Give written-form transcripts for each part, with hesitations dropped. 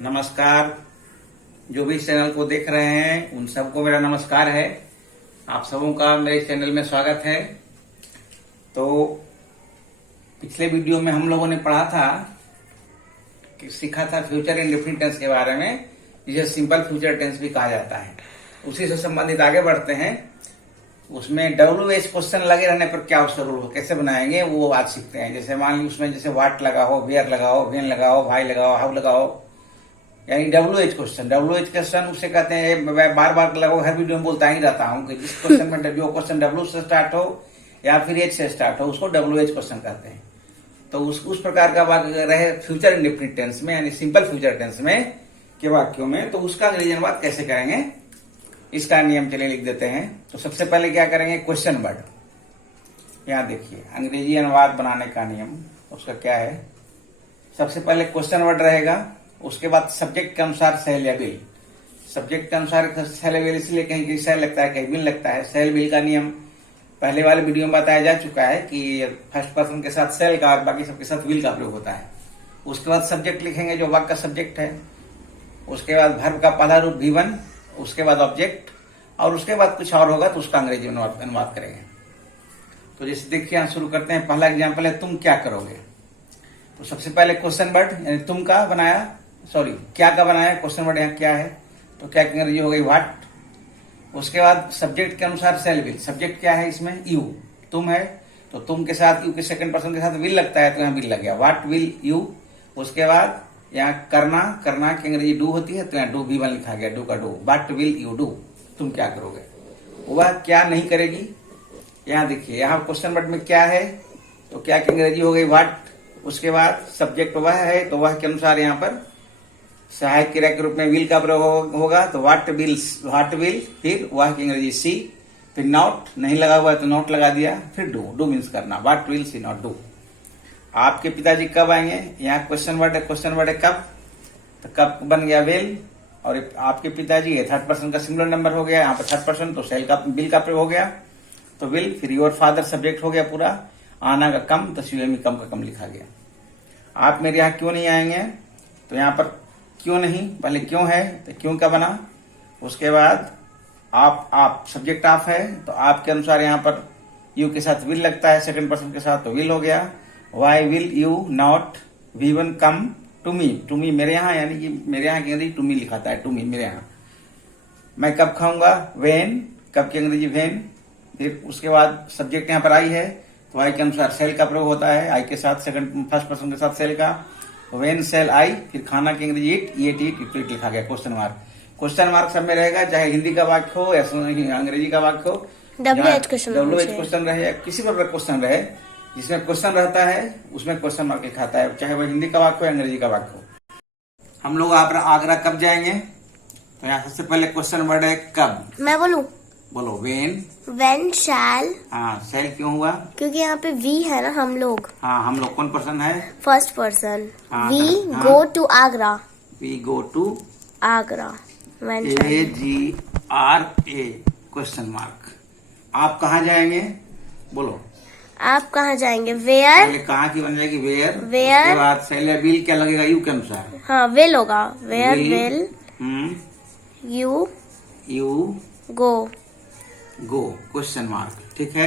नमस्कार। जो भी इस चैनल को देख रहे हैं उन सबको मेरा नमस्कार है। आप सबों का मेरे इस चैनल में स्वागत है। तो पिछले वीडियो में हम लोगों ने पढ़ा था कि सीखा था फ्यूचर इंडेफिनिट टेंस के बारे में, जिसे सिंपल फ्यूचर टेंस भी कहा जाता है। उसी से संबंधित आगे बढ़ते हैं। उसमें WH क्वेश्चन लगे रहने पर क्या उसका रूल कैसे बनाएंगे वो आज सीखते हैं। जैसे मान ली उसमें जैसे वाट लगाओ, वेयर लगाओ, वेन लगाओ, भाई लगाओ, हाउ लगाओ, यानी WH क्वेश्चन उसे कहते हैं। मैं बार बार लगभग हर वीडियो में बोलता ही रहता हूँ कि जिस क्वेश्चन में जो क्वेश्चन W से स्टार्ट हो या फिर H से स्टार्ट हो उसको WH क्वेश्चन कहते हैं। तो उस प्रकार का वाक्य रहे फ्यूचर इंडेफिनिट टेंस में, यानी सिंपल फ्यूचर टेंस में के वाक्यों में, तो उसका अंग्रेजी अनुवाद कैसे करेंगे इसका नियम चलिए लिख देते हैं। तो सबसे पहले क्या करेंगे, क्वेश्चन वर्ड। यहाँ देखिए अंग्रेजी अनुवाद बनाने का नियम उसका क्या है। सबसे पहले क्वेश्चन वर्ड रहेगा, उसके बाद सब्जेक्ट के अनुसार सेल या बिल। सब्जेक्ट के अनुसार सेल या बिल इसलिए कहीं कहीं सेल लगता है, कहीं बिल लगता है। सेल बिल का नियम पहले वाले वीडियो में बताया जा चुका है कि फर्स्ट पर्सन के साथ सेल का और बाकी सबके साथ विल का प्रयोग होता है। उसके बाद सब्जेक्ट लिखेंगे जो वाक्य का सब्जेक्ट है। उसके बाद वर्ब का पहला रूप V1, उसके बाद ऑब्जेक्ट, और उसके बाद कुछ और होगा तो उसका अंग्रेजी अनुवाद करेंगे। तो जैसे देखिए यहाँ शुरू करते हैं। पहला एग्जाम्पल है तुम क्या करोगे। तो सबसे पहले क्वेश्चन वर्ड यानी तुम का बनाया, क्या का बनाया, क्वेश्चन वर्ड यहाँ क्या है तो क्या की अंग्रेजी हो गई व्हाट। उसके बाद सब्जेक्ट के अनुसार सेल विल। सब्जेक्ट क्या है इसमें, यू, तुम है तो तुम के साथ यू के सेकंड पर्सन के साथ विल लगता है तो यहाँ विल लग गया, व्हाट विल यू। उसके बाद यहाँ करना की अंग्रेजी डू होती है तो यहाँ डू V1 लिखा गया, डू का do. What will you do, तुम क्या करोगे। वह क्या नहीं करेगी। यहाँ देखिए यहाँ क्वेश्चन वर्ड में क्या है तो क्या की अंग्रेजी हो गई व्हाट। उसके बाद सब्जेक्ट वह है तो वह के अनुसार यहाँ पर सहायक क्रिया के रूप में विल का प्रयोग होगा तो व्हाट विल, फिर वह की अंग्रेजी सी, फिर नॉट नहीं लगा हुआ है तो नॉट लगा दिया, फिर डू मीन्स करना, what will she not do. आपके पिताजी कब आएंगे, यहाँ क्वेश्चन वर्ड है कब, तो कब बन गया विल। और आपके पिताजी है थर्ड पर्सन का सिंगुलर नंबर हो गया, यहाँ पर थर्ड पर्सन तो सेल का बिल का प्रयोग हो गया तो विल। फिर योर फादर सब्जेक्ट हो गया पूरा, आना का कम तो CUME कम का कम लिखा गया। आप मेरे यहाँ क्यों नहीं आएंगे तो यहाँ पर क्यों नहीं, पहले क्यों है तो क्यों का बना। उसके बाद आप सब्जेक्ट आप है तो आपके अनुसार यहाँ पर यू के साथ विल लगता है, सेकंड पर्सन के साथ तो विल हो गया। Why will you not V1 come to me मेरे यहाँ, यानी कि मेरे यहाँ की अंग्रेजी टू मी लिखाता है, टू मी मेरे यहाँ। मैं कब खाऊंगा, वेन, कब की अंग्रेजी वेन। फिर उसके बाद सब्जेक्ट यहाँ पर आई है तो आई के अनुसार सेल का प्रयोग होता है, आई के साथ फर्स्ट पर्सन के साथ सेल का, वेन सेल आई। फिर खाना की अंग्रेजी ईट लिखा गया, क्वेश्चन मार्क। क्वेश्चन मार्क सब में रहेगा, चाहे हिंदी का वाक्य हो या अंग्रेजी का वाक्य हो, WH क्वेश्चन रहे या किसी पर क्वेश्चन रहे, जिसमें क्वेश्चन रहता है उसमें क्वेश्चन मार्क लिखाता है, चाहे वह हिंदी का वाक्य हो या अंग्रेजी का वाक्य हो। हम लोग आगरा कब जाएंगे तो यहाँ सबसे पहले क्वेश्चन वर्ड है कब। मैं बोलो वेन शैल। हाँ, सेल क्यों हुआ क्योंकि यहाँ पे वी है ना, हम लोग। हाँ, हम लोग कौन पर्सन है, फर्स्ट पर्सन। हाँ, we go to Agra. We go to Agra, AGRA question mark. आप कहाँ जाएंगे, बोलो आप कहाँ जाएंगे, वेयर। पहले कहाँ की बन जाएगी वेयर। वेयर उसके बाद सेल या बिल क्या लगेगा, यू के अनुसार। हाँ, विल होगा, where will you go question mark. ठीक है।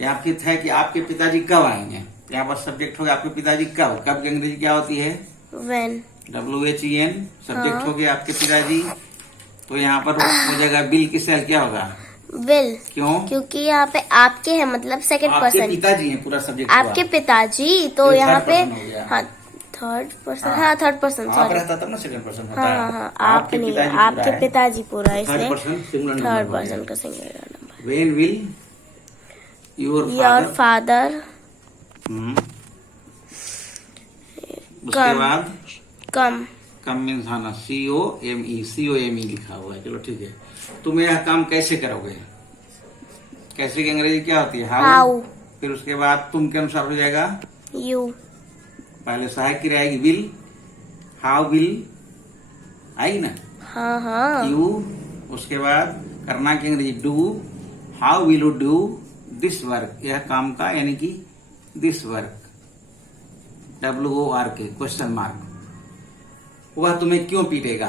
यहाँ फिर है कि आपके पिताजी कब आएंगे, यहाँ पर सब्जेक्ट हो गया आपके पिताजी कब की अंग्रेजी क्या होती है, व्हेन, WHEN। सब्जेक्ट हो गया आपके पिताजी तो यहाँ पर हो जाएगा बिल की सेल क्या होगा, विल। क्यों, क्योंकि यहाँ पे आपके है मतलब सेकंड आपके पर्सन, पिताजी है पूरा सब्जेक्ट, आपके पिताजी तो यहाँ पे हाँ थर्ड पर्सन, हाँ थर्ड पर्सन, आप रहता तब ना सेकंड पर्सन होता है। हाँ आप नहीं, आपके पिताजी पूरा, इसलिए थर्ड पर्सन का singular number. When will your father उसके बाद कम मीन्स आना, COME लिखा हुआ है। चलो ठीक है। तुम यह काम कैसे करोगे, कैसे की अंग्रेजी क्या होती है, हाउ। फिर उसके बाद तुम के अनुसार हो जाएगा यू, पहले सहायक क्रिया आएगी विल, हाउ विल आई ना, हाँ यू। उसके बाद करना की अंग्रेजी do, how will you do this work, यह काम का यानी कि this work, WORK question mark. वह तुम्हें क्यों पीटेगा।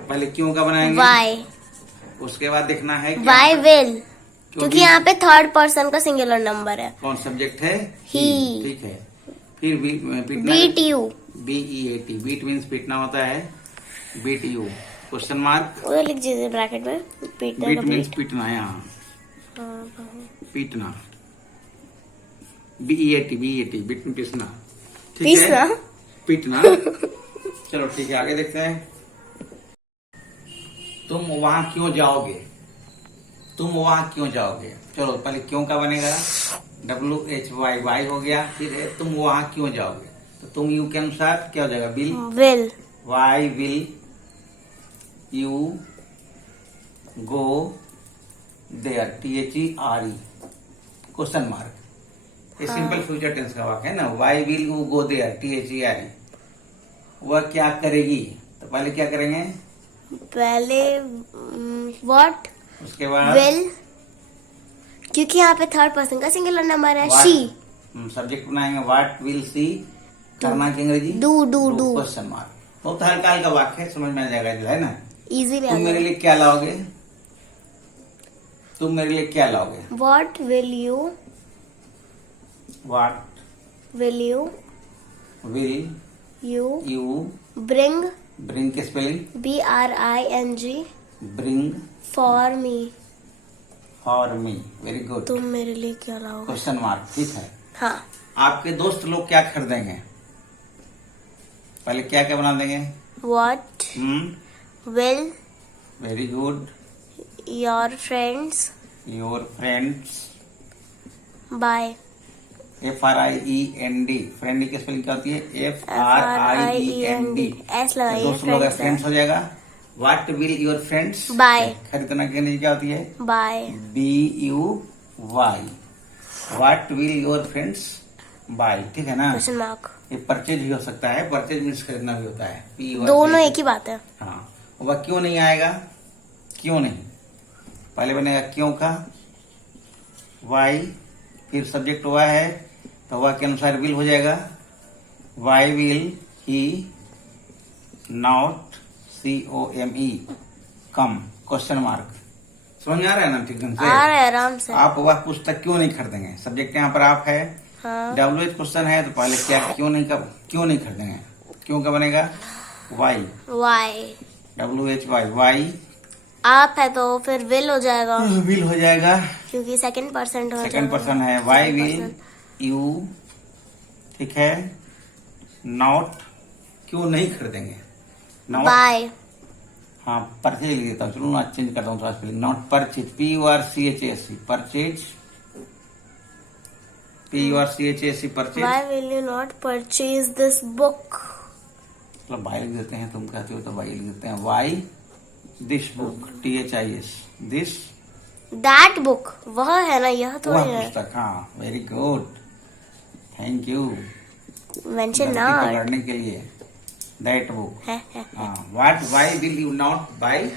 पहले क्यों का बनाएंगे, वाई, उसके बाद देखना है वाई विल, क्योंकि यहाँ पे थर्ड पर्सन का सिंगुलर नंबर है। कौन सब्जेक्ट है, ही। ठीक है। फिर पीटना, beat you, BEAT, beat means पीटना होता है, बीट यू क्वेश्चन मार्क, वो लिख दीजिए ब्रैकेट में, पीटना बीट का मीन्स बीट। पीटना, यहाँ हाँ, पीटना, BEAT, बीट में पीसना, ठीक पीसना? है, पीटना। चलो ठीक है, आगे देखते हैं। तुम वहां क्यों जाओगे, तुम वहां क्यों जाओगे। चलो पहले क्यों का बनेगा, WHY, वाई हो गया। फिर है तुम वहां क्यों जाओगे, तो तुम यू के अनुसार क्या हो जाएगा, will, why will you go there, THERE question mark. ये सिंपल फ्यूचर टेंस का वाक्य है ना, why will you go there, THERE, वह क्या करेगी। तो पहले क्या करेंगे, पहले व्हाट, उसके बाद विल, क्योंकि यहाँ पे थर्ड पर्सन का सिंगुलर नंबर है, शी, सब्जेक्ट बनाएंगे, व्हाट विल सी, करना की अंग्रेजी do, do, do, question mark. बहुत हल्का हल्का वाक्य है, समझ में आ जाएगा जो है ना। इजीली। तुम मेरे लिए क्या लाओगे, तुम मेरे लिए क्या लाओगे, what will you, what will you, will you bring, bring की spelling, BRING, bring for me, for me, very good, तुम मेरे लिए क्या लाओगे। क्वेश्चन मार्क, ठीक है। हाँ, आपके दोस्त लोग क्या खरीदेंगे, पहले क्या क्या बना देंगे, what will very good, your friends your friends, buy, FRIEND, friend की स्पेलिंग क्या होती है, FRIEND, एस लगाइए, दोस्त लोग फ्रेंड्स हो जाएगा। What will your friends, buy, खरीदना की अंग्रेजी क्या होती है, buy, BUY, what will your friends buy, ठीक है ना। क्वेश्चन मार्क, ये परचेज भी हो सकता है, परचेज मीन्स खरीदना भी होता है, दोनों एक ही बात है। हाँ, वह क्यों नहीं आएगा, क्यों नहीं, पहले बनेगा क्यों का, वाई, फिर सब्जेक्ट हुआ है तो वह के अनुसार विल हो जाएगा, why will he not COME come, question mark. समझ में आ रहा है ना, ठीक ढंग से आ रहा है आराम से। आप वह पुस्तक क्यों नहीं खरीदेंगे, सब्जेक्ट यहाँ पर आप है, हाँ, WH क्वेश्चन है, तो पहले क्या क्यों नहीं खरीदेंगे, क्यों का बनेगा, वाई, वाई, WHY, वाई, आप है तो फिर विल हो जाएगा, विल हो जाएगा, क्योंकि सेकंड पर्सन हो सेकंड जाएगा। पर्सन है, वाई विल यू, ठीक है, नॉट, क्यों नहीं खरीदेंगे, नॉट, बाय, हाँ परचेज लिख देता हूँ, चलो ना चेंज करता हूँ थोड़ा spelling, not purchase, PURCHASE, purchase, PURCHASE, purchase, why will you not purchase this book, मतलब बाई लिख देते हैं, तुम कहते हो तो बाई लिख देते हैं, why this book, THIS, this, that book, वह है ना, यह थोड़ी वह है, पुस्तक, हाँ very good, thank you, mention गलती नॉट पकड़ने के लिए, दैट बुक, है, हाँ, what why will you not buy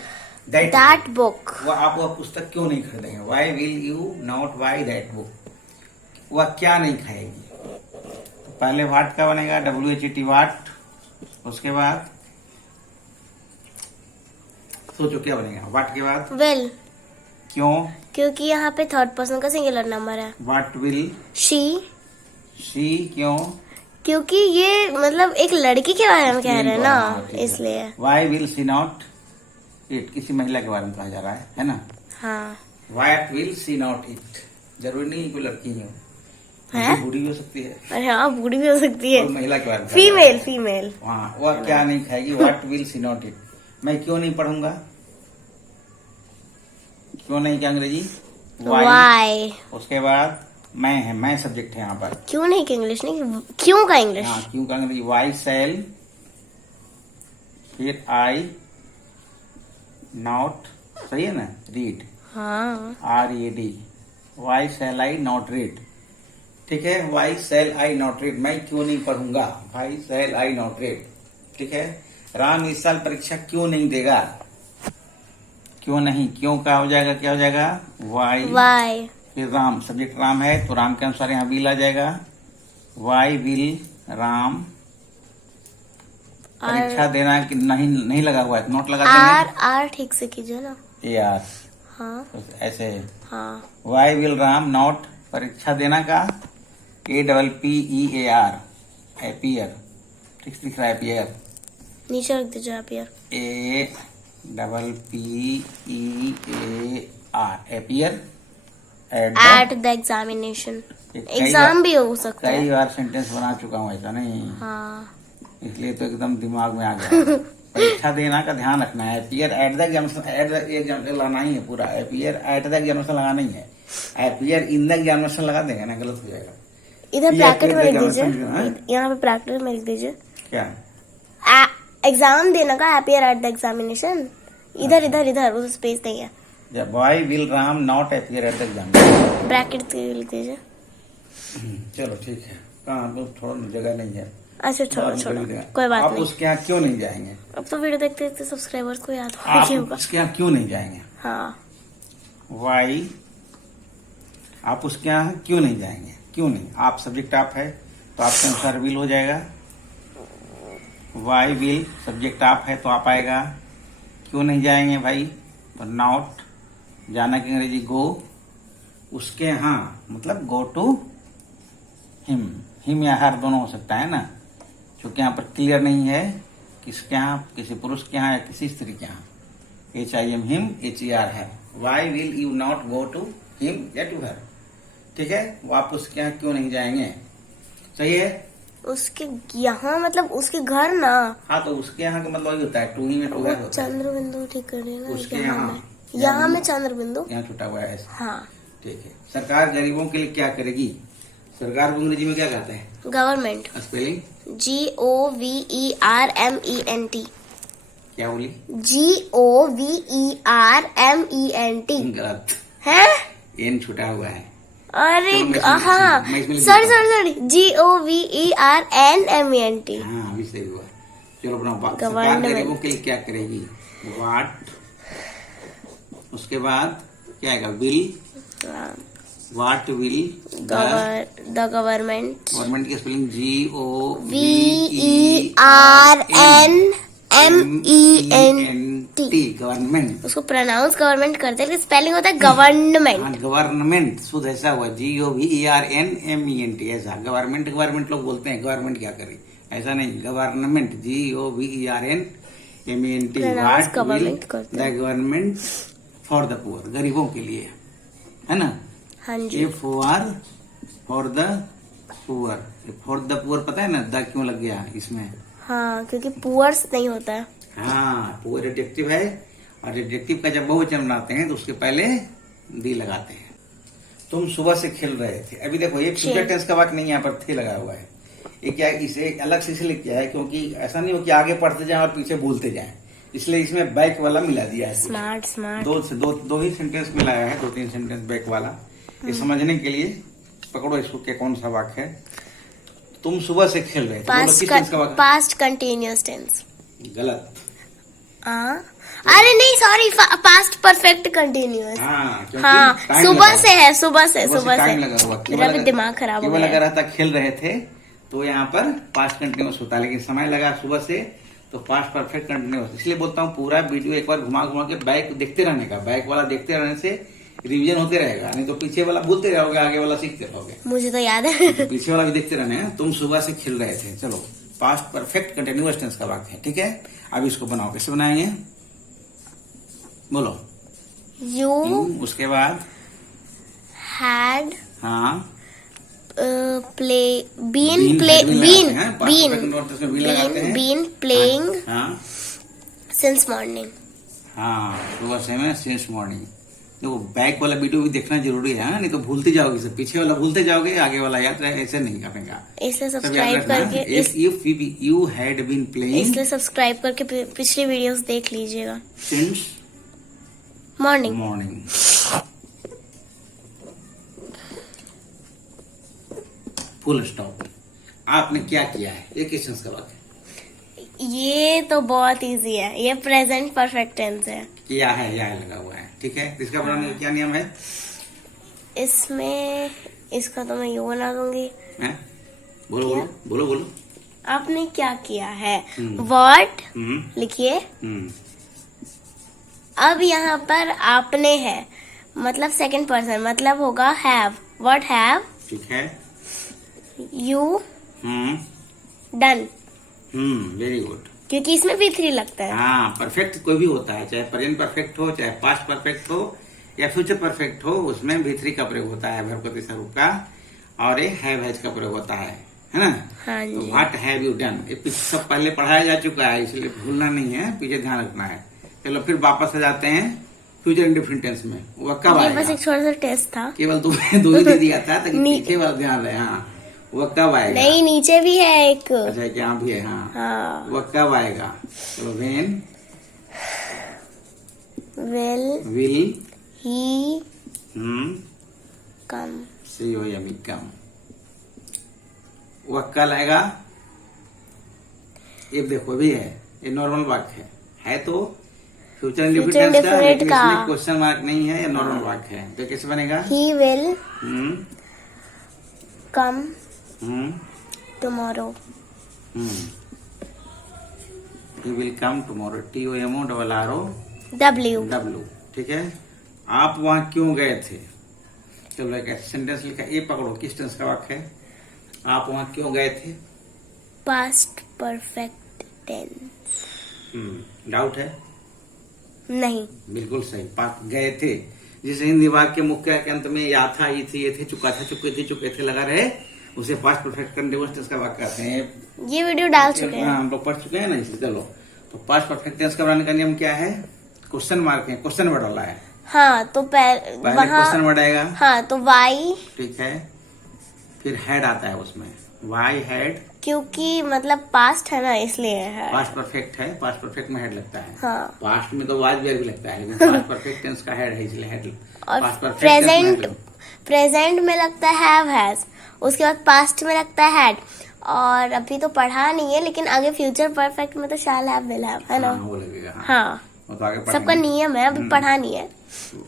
that book, वह आप वह पुस्तक क्यों नहीं खरीदेंगे, why will you not buy that book, वह क्या नहीं खाएगी। तो पहले व्हाट का बनेगा, WHET व्हाट, उसके बाद सोचो क्या बनेगा, व्हाट के बाद विल, क्यों, क्योंकि यहाँ पे थर्ड पर्सन का सिंगुलर नंबर है, व्हाट विल शी, क्यों, क्योंकि ये मतलब एक लड़की के बारे में कह रहे हैं ना, हाँ, ठीक है। इसलिए। Why will she not eat, किसी महिला के बारे में कहा जा रहा है ना। हाँ, what will she not it, जरूरी नहीं कोई लड़की ही हो, है? बूढ़ी भी हो सकती है, अरे हाँ, बूढ़ी भी हो सकती है, कोई महिला के बारे में फीमेल, फीमेल, हाँ, वह क्या नहीं खाएगी, what will she not it, मैं क्यों नहीं पढ़ूंगा, क्यों नहीं क्या अंग्रेजी, वाई, उसके बाद मैं है, मैं सब्जेक्ट है यहाँ पर, क्यों नहीं का इंग्लिश नहीं, क्यों का इंग्लिश, हाँ क्यों का अंग्रेजी, वाई सेल, फिर आई नॉट, सही है ना, रीड, हाँ, RED, why shall I not read, ठीक है, why shall I not read, मैं क्यों नहीं पढ़ूंगा, why shall I not read, ठीक है। राम इस साल परीक्षा क्यों नहीं देगा, क्यों नहीं, क्यों का हो जाएगा, क्या हो जाएगा, वाई, फिर राम, सब्जेक्ट राम है तो राम के अनुसार यहाँ विल आ जाएगा, वाई विल राम परीक्षा देना कि नहीं लगा हुआ है, नोट लगा आर आर ठीक से कीजिए ना। AR हाँ तो ऐसे। हाँ। वाई विल राम नॉट परीक्षा देना का APPEAR एपियर, ठीक से दिख रहा है एपियर। नीचे रख दीजिए आप यार। APPEAR appear at the examination. Exam भी हो सकता है। कई बार सेंटेंस बना चुका हूँ ऐसा नहीं, हाँ इसलिए तो एकदम दिमाग में आ गया। परीक्षा देना का ध्यान रखना है। Appear at the examination, at the examination लगाना ही है पूरा। एपियर एट द एग्जामिनेशन लगाना ही है। एपियर इन द एग्जामिनेशन लगा देंगे ना, गलत हो जाएगा। इधर ब्रैकेट में लिख दीजिए, हाँ? यहाँ पे ब्रैकेट में लिख दीजिए क्या एग्जाम देने का अपियर एट द एग्जामिनेशन। इधर इधर इधर उस स्पेस नहीं है। Boy will Ram not appear at the examination, bracket लिख दीजिए। चलो ठीक है। कहाँ तो थोड़ा जगह नहीं है। अच्छा छोड़ो छोड़ो, कोई बात आप नहीं। उसके यहाँ क्यों नहीं जाएंगे? अब तो वीडियो देखते देखते सब्सक्राइबर्स को याद हो आप गया होगा। उसके यहाँ क्यों नहीं जाएंगे? हाँ वाई, आप उसके यहाँ क्यों नहीं जाएंगे? क्यों नहीं? आप सब्जेक्ट आप है तो आपके अनुसार विल हो जाएगा। वाई विल सब्जेक्ट आप है तो आप आएगा। क्यों नहीं जाएंगे भाई? तो नॉट जाना की अंग्रेजी गो। उसके यहाँ मतलब गो टू हिम या हर दोनों हो सकता है ना, क्योंकि यहाँ पर क्लियर नहीं है किसके यहाँ, किसी पुरुष के यहाँ या किसी स्त्री के यहाँ। HIM हिम, HER है। Why will you not go to him या टू हर, ठीक है। वो आप उसके यहाँ क्यों नहीं जाएंगे? सही है। उसके यहाँ मतलब उसके घर ना। हाँ तो उसके यहाँ का मतलब वही होता है, टू ही में टू है होता है। चंद्र बिंदु ठीक कर देना। उसके यहाँ में चंद्र बिंदु यहाँ छुटा हुआ है। हाँ ठीक है। सरकार गरीबों के लिए क्या करेगी? सरकार को अंग्रेजी में क्या कहते हैं? गवर्नमेंट। Spelling GOVERMENT। क्या बोली? GOVERMENT गलत है। एन छुटा हुआ है। अरे हाँ मैं इसमें सॉरी GOVERNMENT। हाँ अभी सही हुआ। चलो बनाओ। सरकार गवर्नमेंट। गरीबों के लिए क्या करेगी? वाट, उसके बाद क्या आएगा? Will. Watt will the government. Government की स्पेलिंग GOVERNMENT गवर्नमेंट। उसको प्रोनाउंस गवर्नमेंट करते हैं, स्पेलिंग होता है गवर्नमेंट। गवर्नमेंट शुद्ध ऐसा हुआ GOVERNMENT ऐसा। गवर्नमेंट गवर्नमेंट लोग बोलते हैं गवर्नमेंट क्या करे, ऐसा नहीं। Government GOVERNMENT। What will the government for the poor, गरीबों के लिए, है ना। हाँ जी। For the poor. For the poor पता है ना द क्यों लग गया इसमें? हाँ क्योंकि पुअर्स नहीं होता है। हाँ पुअर एडजेक्टिव है, और एडजेक्टिव का जब बहुवचन बनाते हैं तो उसके पहले दी लगाते हैं। तुम सुबह से खेल रहे थे। अभी देखो ये फ्यूचर टेंस का वाक्य नहीं, यहाँ पर थे लगा हुआ है। ये क्या, इसे अलग से इसलिए किया है क्योंकि ऐसा नहीं हो कि आगे पढ़ते जाएं और पीछे भूलते जाएं, इसलिए इसमें बैक वाला मिला दिया है। Smart smart. दो ही सेंटेंस मिलाया है, 2-3 सेंटेंस बैक वाला। ये समझने के लिए पकड़ो इसको क्या कौन सा वाक्य है। तुम सुबह से खेल रहे थे। किस टेंस का वाक्य? Past continuous tense. गलत। अरे नहीं सॉरी, पास्ट परफेक्ट कंटिन्यूअस। हाँ सुबह से है, सुबह से टाइम लगा हुआ। मेरा भी दिमाग खराब हो गया। लगा रहा था खेल रहे थे तो यहाँ पर पास्ट कंटिन्यूअस होता है, लेकिन समय लगा सुबह से तो पास्ट परफेक्ट कंटिन्यूअस। इसलिए बोलता हूँ पूरा वीडियो एक बार घुमा घुमा के बैक देखते रहने का। बैक वाला देखते रहने से रिवीजन होते रहेगा, नहीं तो पीछे वाला भूलते रहोगे, आगे वाला सीखते रहोगे। मुझे तो याद है। तो पीछे वाला भी देखते रहने हैं। तुम सुबह से खेल रहे थे। चलो पास्ट परफेक्ट कंटिन्यूअस टेंस का वाक्य है, ठीक है। अब इसको बनाओ, कैसे बनाएंगे बोलो? यू उसके बाद हैड हाँ बीन प्लेइंग सिंस मॉर्निंग। हाँ सुबह से मैं सिंस मॉर्निंग। देखो बैक वाला वीडियो भी देखना जरूरी है, नहीं तो भूलते जाओगे। सब पीछे वाला भूलते जाओगे, आगे वाला याद रहे, ऐसे नहीं करेगा। इसलिए सब्सक्राइब करके यू हैड बीन प्लेइंग, इसलिए सब्सक्राइब करके पिछली वीडियोस देख लीजिएगा। Since morning. Full stop. आपने क्या किया है? ये किस टेंस का वाक्य? ये तो बहुत इजी है, ये प्रेजेंट परफेक्ट टेंस है। किया है या लगा हुआ है, ठीक है। इसका बनाने का क्या नियम है? इसमें इसका तो मैं यू बना दूंगी। बोलो बोलो बोलो बोलो। आपने क्या किया है? व्हाट लिखिए। अब यहाँ पर आपने है, मतलब सेकंड पर्सन, मतलब होगा हैव। व्हाट हैव ठीक है। You done. Very good. क्योंकि इसमें V3 लगता है। हाँ, परफेक्ट कोई भी होता है, चाहे प्रेजेंट परफेक्ट हो, चाहे पास्ट परफेक्ट हो, या फ्यूचर परफेक्ट हो, उसमें V3 का प्रयोग होता है, वर्ब का तीसरा रूप का, और ये हैव हैज का प्रयोग होता है ना। हाँ जी। तो व्हाट हैव यू डन, ये पीछे सब पहले पढ़ाया जा चुका है, इसलिए भूलना नहीं है, पीछे ध्यान रखना है। चलो फिर वापस आ जाते हैं फ्यूचर इंडिफरेंट टेंस में। वह कब आएगा? बस एक छोटा सा टेस्ट था, केवल तुम्हें दो ही दे दिया था, ताकि पीछे वाला ध्यान रहे। हाँ, वह कब आएगा? नहीं, नीचे भी है एक। अच्छा, यहाँ भी है। हाँ, वह कब आएगा? चलो, when will he come. C O M come. वह कल आएगा। ये देखो भी है, ये नॉर्मल वाक्य है तो फ्यूचर इंडिफरेंट का, लेकिन इसमें क्वेश्चन मार्क नहीं है, ये नॉर्मल वाक्य है। तो कैसे बनेगा? He will come tomorrow. He will come tomorrow. TOMORRO W। ठीक है। आप वहां क्यों गए थे? चलो एक सेंटेंस लिखा, ये पकड़ो, किस टेंस का वाक्य है? आप वहां क्यों गए थे? Past perfect tense. डाउट है? नहीं, बिल्कुल सही। गए थे, जिसे हिंदी वाक्य मुख्य के अंत में या था, ये थे, ये थे, चुका था, चुके थे लगा रहे, उसे पास्ट परफेक्ट कंटीन्यूअस टेंस का वाक्य कहते हैं। ये वीडियो डाल चुके हैं, हम लोग पढ़ चुके हैं ना, इसलिए। चलो, तो पास्ट परफेक्ट टेंस का बनाने का नियम क्या है? क्वेश्चन मार्क है, क्वेश्चन वर्ड वाला है। हाँ, तो पहले क्वेश्चन वर्ड आएगा। हाँ, तो वाई। ठीक है। फिर हैड आता है उसमें, वाई हैड, क्योंकि मतलब पास्ट है ना, इसलिए है। पास्ट परफेक्ट है, पास्ट परफेक्ट में हेड लगता है। हाँ। पास्ट में तो वाज भी लगता है, लेकिन पास्ट परफेक्ट टेंस का हेड है, इसलिए हेड। और प्रेजेंट में लगता है हैव हैज, उसके बाद पास्ट में लगता है हैड, और अभी तो पढ़ा नहीं है, लेकिन आगे फ्यूचर परफेक्ट में तो शैल हैव विल हैव, है ना? वो लगेगा। हाँ, तो आगे सबका नियम है, अभी पढ़ा नहीं है।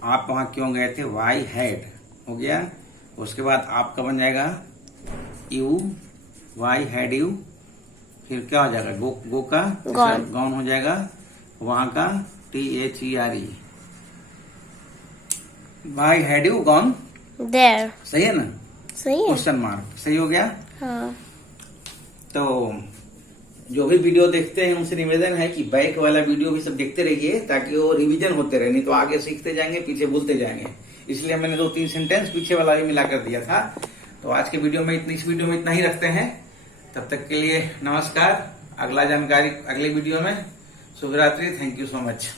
आप वहां क्यों गए थे? वाई हैड हो गया। उसके बाद आपका बन जाएगा यू, वाई हैड यू। फिर क्या हो जाएगा? गो का गॉन हो जाएगा। वहां का THERE, why had you gone there. सही है ना? सही है। क्वेश्चन मार्क सही हो गया। हाँ। तो जो भी वीडियो देखते हैं उनसे निवेदन है कि बैक वाला वीडियो भी सब देखते रहिए, ताकि वो रिवीजन होते रहे, नहीं तो आगे सीखते जाएंगे, पीछे भूलते जाएंगे। इसलिए मैंने 2-3 सेंटेंस पीछे वाला भी मिलाकर दिया था। तो आज के वीडियो में इस वीडियो में इतना ही रखते हैं। तब तक के लिए नमस्कार। अगला जानकारी अगले वीडियो में। शुभ रात्रि। Thank you so much.